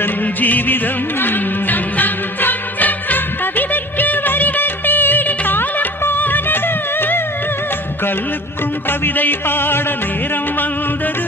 மனிதன் ஜீவிதம். கவிதைக்கு வரிகள் தேடி காலம் போனது, கல்லுக்கும் கவிதை பாட நேரம் வந்தது.